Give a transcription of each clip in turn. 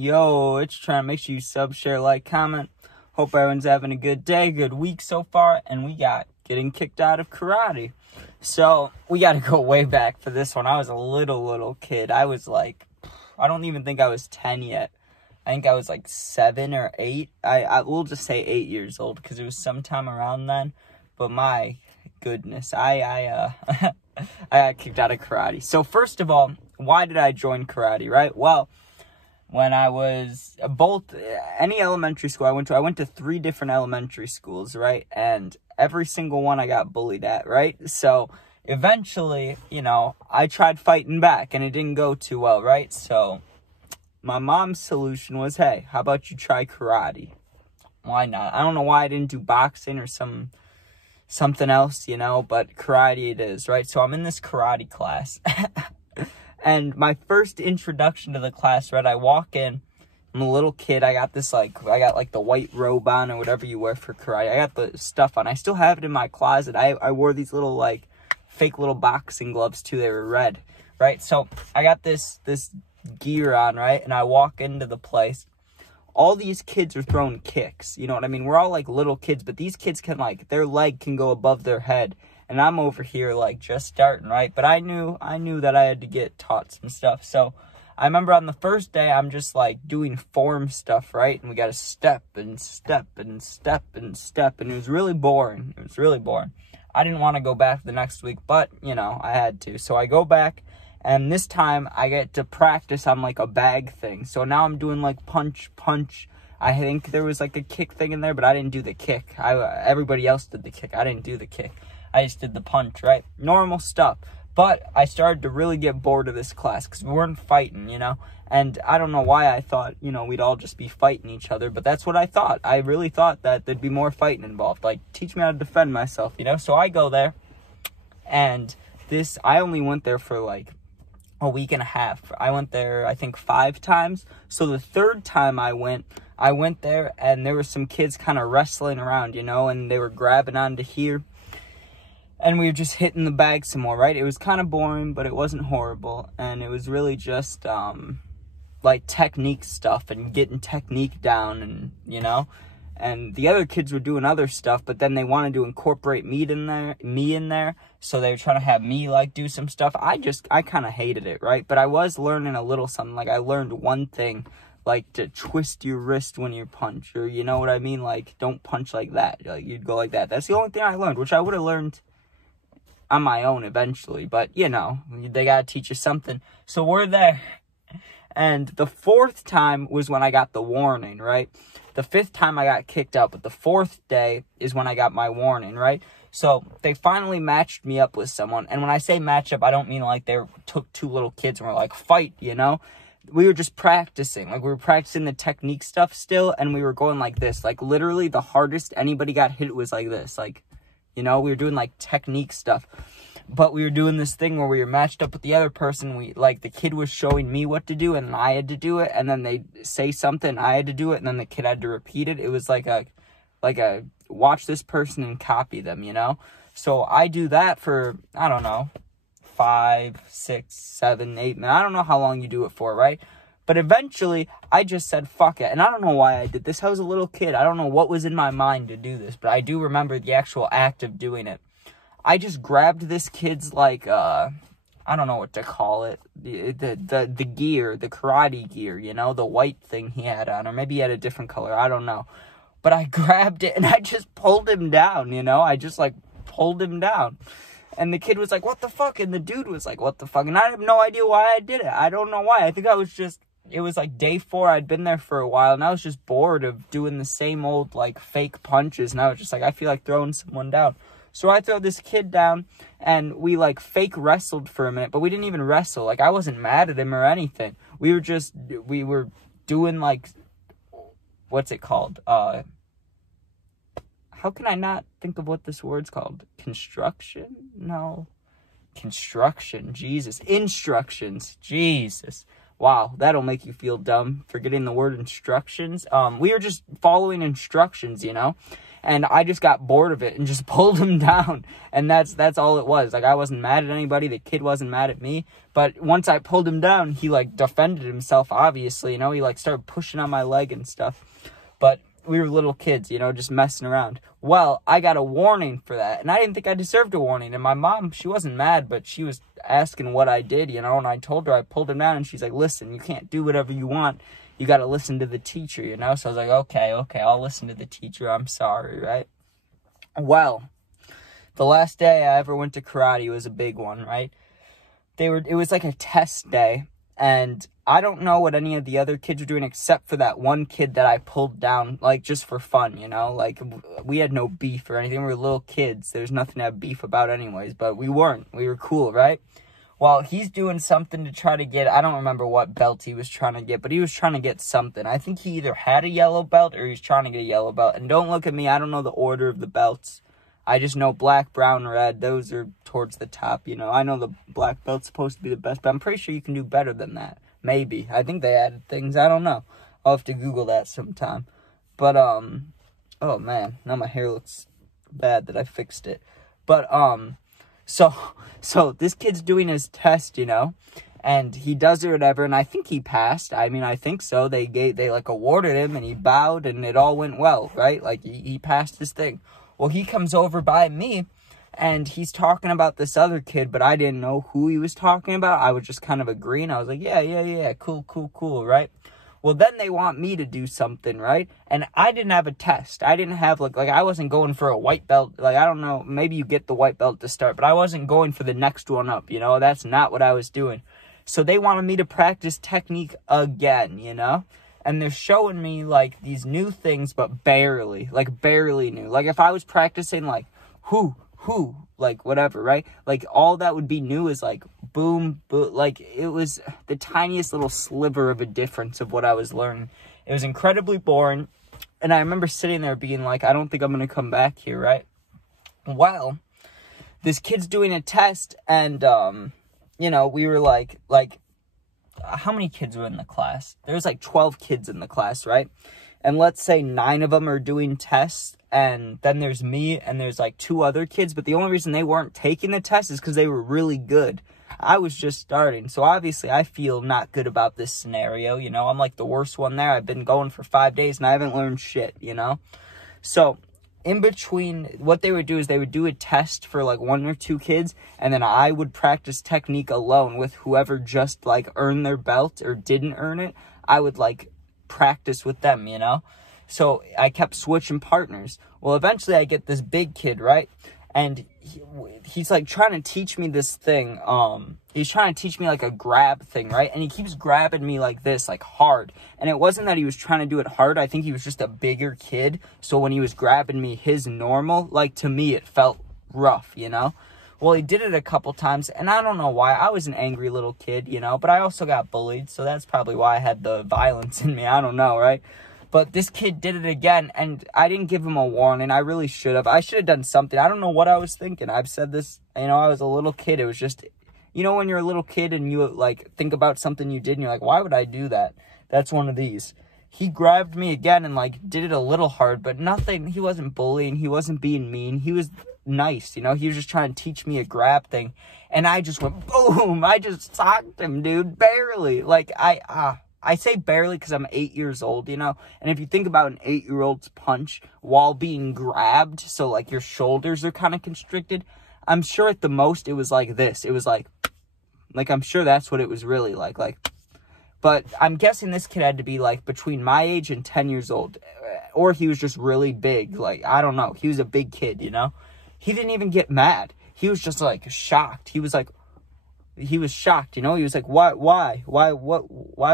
Yo, it's trying to make sure you sub, share, like, comment. Hope everyone's having a good day, good week so far. And we got getting kicked out of karate. So we got to go way back for this one. I was a little kid. I was like, I don't even think I was 10 yet. I think I was like 7 or 8. I will just say 8 years old because it was sometime around then. But my goodness, I got kicked out of karate. So first of all, why did I join karate, right? Well, when I was any elementary school I went to 3 different elementary schools, right? And every single one I got bullied at, right? So eventually, I tried fighting back and it didn't go too well, right? So my mom's solution was, hey, how about you try karate? Why not? I don't know why I didn't do boxing or something else, but karate it is, right? So I'm in this karate class. And my first introduction to the class, right, I walk in, I'm a little kid, I got the white robe on or whatever you wear for karate. I got the stuff on. I still have it in my closet. I wore these little, fake little boxing gloves, too. They were red, right? So I got this gear on, right, and I walk into the place. All these kids are throwing kicks, you know what I mean? We're all, little kids, but these kids can, their leg can go above their head. And I'm over here, just starting, right? But I knew that I had to get taught some stuff. So I remember on the first day, I'm just, doing form stuff, right? And we got to step and step and step and step. And it was really boring. I didn't want to go back the next week, but, I had to. So I go back, and this time I get to practice on, a bag thing. So now I'm doing, punch. I think there was, a kick thing in there, but I didn't do the kick. Everybody else did the kick. I didn't do the kick. I just did the punch, right? Normal stuff. But I started to really get bored of this class because we weren't fighting, And I don't know why I thought, we'd all just be fighting each other. But that's what I thought. I really thought that there'd be more fighting involved. Teach me how to defend myself, So I go there. And I only went there for, a week and a half. I went there, I think, 5 times. So the third time I went there. And there were some kids kind of wrestling around, And they were grabbing onto here. And we were just hitting the bag some more, right? It was kind of boring, but it wasn't horrible. And it was really just, technique stuff and getting technique down and, And the other kids were doing other stuff, but then they wanted to incorporate me in there. So they were trying to have me, do some stuff. I kind of hated it, right? But I was learning a little something. I learned one thing, to twist your wrist when you punch. Or, you know what I mean? Don't punch like that. You'd go like that. That's the only thing I learned, which I would have learned on my own eventually, but they gotta teach you something. So we're there, and the 4th time was when I got the warning, right? The 5th time I got kicked out, but the 4th day is when I got my warning, right? So they finally matched me up with someone, and when I say match up, I don't mean they took 2 little kids and were fight, We were just practicing, we were practicing the technique stuff still, and we were going like this, literally the hardest anybody got hit was like this, we were doing, technique stuff. But we were doing this thing where we were matched up with the other person. The kid was showing me what to do, and I had to do it. And then they'd say something, I had to do it, and then the kid had to repeat it. It was like a watch this person and copy them, So I do that for, I don't know, 5, 6, 7, 8 minutes. I don't know how long you do it for, right? But eventually, I just said, fuck it. And I don't know why I did this. I was a little kid. I don't know what was in my mind to do this. But I do remember the actual act of doing it. I just grabbed this kid's, I don't know what to call it. The gear, the karate gear, the white thing he had on. Or maybe he had a different color. I don't know. But I grabbed it and I just pulled him down, I just, pulled him down. And the kid was like, what the fuck? And the dude was like, what the fuck? And I have no idea why I did it. I don't know why. I think it was day 4. I'd been there for a while, and I was just bored of doing the same old, fake punches. And I was just I feel like throwing someone down. So I throw this kid down, and we, fake wrestled for a minute. But we didn't even wrestle. I wasn't mad at him or anything. We were doing, what's it called? How can I not think of what this word's called? Construction? No. Construction. Jesus. Instructions. Jesus. Wow, that'll make you feel dumb, forgetting the word instructions. We were just following instructions, And I just got bored of it and just pulled him down. And that's all it was. Like, I wasn't mad at anybody. The kid wasn't mad at me. But once I pulled him down, he, like, defended himself, obviously. You know, he, like, started pushing on my leg and stuff. But we were little kids, you know, just messing around. Well, I got a warning for that. And I didn't think I deserved a warning. And my mom, she wasn't mad, but she was asking what I did, you know. And I told her I pulled him down. And she's like, listen, you can't do whatever you want. You got to listen to the teacher, you know? So I was like, okay, I'll listen to the teacher. I'm sorry, right? Well, the last day I ever went to karate was a big one, right? It was like a test day, and I don't know what any of the other kids were doing except for that one kid that I pulled down, like, just for fun, you know? Like, we had no beef or anything. We were little kids. There's nothing to have beef about anyways, but we weren't. We were cool, right? Well, he's doing something to try to get, I don't remember what belt he was trying to get, but he was trying to get something. I think he either had a yellow belt or he's trying to get a yellow belt. And don't look at me, I don't know the order of the belts. I just know black, brown, red, those are towards the top, you know. I know the black belt's supposed to be the best, but I'm pretty sure you can do better than that. Maybe. I think they added things, I don't know. I'll have to Google that sometime. But, oh man, now my hair looks bad that I fixed it. But, So this kid's doing his test, you know, and he does it or whatever, and I think he passed. I mean, I think so. They like awarded him, and he bowed, and it all went well, right? Like, he passed his thing. Well, he comes over by me, and he's talking about this other kid, but I didn't know who he was talking about. I was just kind of agreeing. I was like, yeah, cool, right? Well, then they want me to do something, right? And I didn't have a test. I didn't have, like I wasn't going for a white belt. Like, I don't know, maybe you get the white belt to start, but I wasn't going for the next one up, you know? That's not what I was doing. So they wanted me to practice technique again, you know? And they're showing me, like, these new things, but barely new. Like, if I was practicing, like, who, like, whatever, right? Like, all that would be new is, like, boom, like, it was the tiniest little sliver of a difference of what I was learning. It was incredibly boring, and I remember sitting there being like, I don't think I'm going to come back here, right? Well, this kid's doing a test, and, you know, we were like, how many kids were in the class? There's, like, 12 kids in the class, right? And let's say 9 of them are doing tests, and then there's me, and there's, like, 2 other kids, but the only reason they weren't taking the test is because they were really good. I was just starting, so obviously I feel not good about this scenario, you know? I'm, like, the worst one there. I've been going for 5 days, and I haven't learned shit, you know? So, in between, what they would do is they would do a test for, like, 1 or 2 kids, and then I would practice technique alone with whoever just, like, earned their belt or didn't earn it. I would, like, practice with them, you know? So I kept switching partners. Well, eventually I get this big kid, right? And he's like trying to teach me this thing. He's trying to teach me like a grab thing, right? And he keeps grabbing me like this, like hard. And it wasn't that he was trying to do it hard. I think he was just a bigger kid. So when he was grabbing me, his normal, like to me, it felt rough, you know? Well, he did it a couple times, and I don't know why. I was an angry little kid, you know, but I also got bullied, so that's probably why I had the violence in me. I don't know, right? But this kid did it again, and I didn't give him a warning. I really should have. I should have done something. I don't know what I was thinking. I've said this, you know, I was a little kid. It was just, you know, when you're a little kid and you, like, think about something you did, and you're like, why would I do that? That's one of these. He grabbed me again and, like, did it a little hard, but nothing. He wasn't bullying. He wasn't being mean. He was nice, you know? He was just trying to teach me a grab thing, and I just went, boom! I just socked him, dude, barely. Like, I say barely because I'm 8 years old, you know? And if you think about an 8-year-old's punch while being grabbed, so, like, your shoulders are kind of constricted, I'm sure at the most it was like this. It was like, I'm sure that's what it was really like. But I'm guessing this kid had to be, like, between my age and 10 years old. Or he was just really big. Like, I don't know. He was a big kid, you know? He didn't even get mad. He was just, like, shocked. He was shocked, you know? He was like, why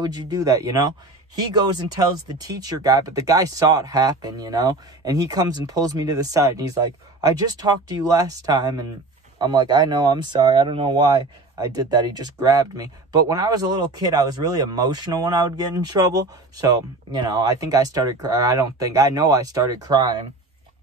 would you do that, you know? He goes and tells the teacher guy, but the guy saw it happen, you know? And he comes and pulls me to the side, and he's like, I just talked to you last time, and I'm like, I know, I'm sorry, I don't know why I did that, he just grabbed me. But when I was a little kid, I was really emotional when I would get in trouble, so, you know, I started crying. I know I started crying.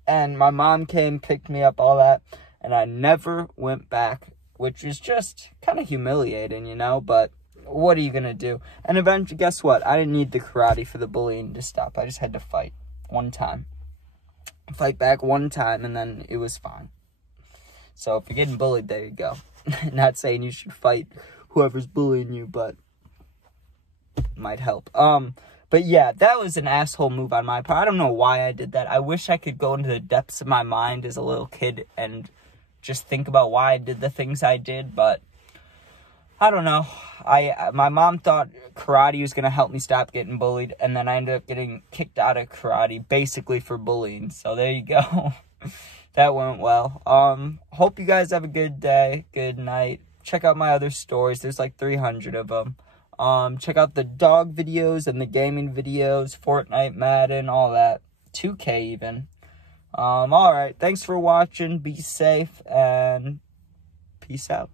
And my mom came, picked me up, all that, and I never went back, which is just kind of humiliating, you know, but what are you going to do? And eventually, guess what? I didn't need the karate for the bullying to stop. I just had to fight one time. fight back one time, and then it was fine. So if you're getting bullied, there you go. Not saying you should fight whoever's bullying you, but it might help. But yeah, that was an asshole move on my part. I don't know why I did that. I wish I could go into the depths of my mind as a little kid and just think about why I did the things I did, but I don't know. My mom thought karate was going to help me stop getting bullied, and then I ended up getting kicked out of karate basically for bullying. So there you go. That went well. Hope you guys have a good day, good night. Check out my other stories. There's like 300 of them. Check out the dog videos and the gaming videos, Fortnite, Madden, all that. 2K even. All right. Thanks for watching. Be safe and peace out.